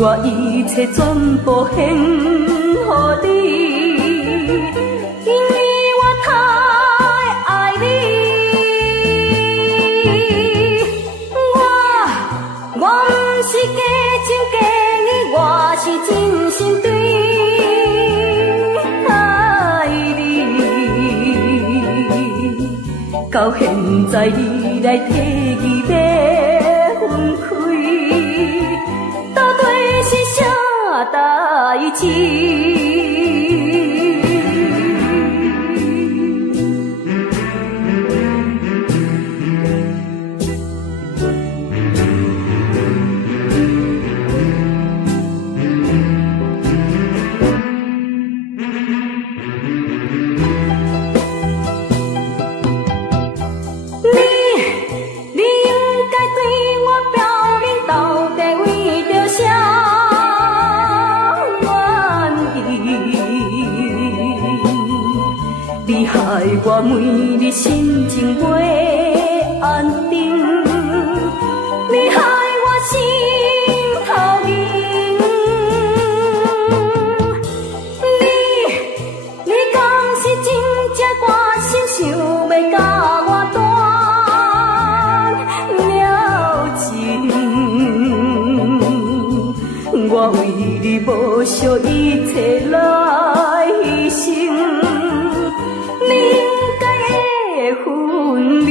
我一切全部献予你，因为我太爱你。我不是假情假意，我是真心对爱你。到现在你来提议要分开，到底是啥代志？你害我每日心情袂安定，你害我心头硬。你讲是真正决心想要甲我断了情，我为你无惜一切来牺牲。你应该会分辨。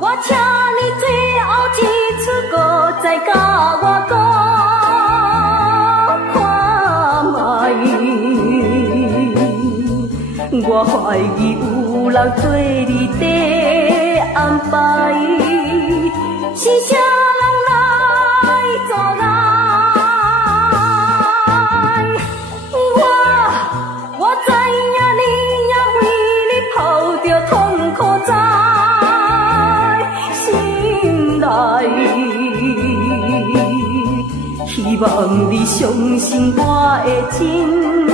我请你最后一次搁再甲我讲。我怀疑有人对你在安排，是啥人来作来？我知影你也为你抱着痛苦在心内，希望你相信我的真。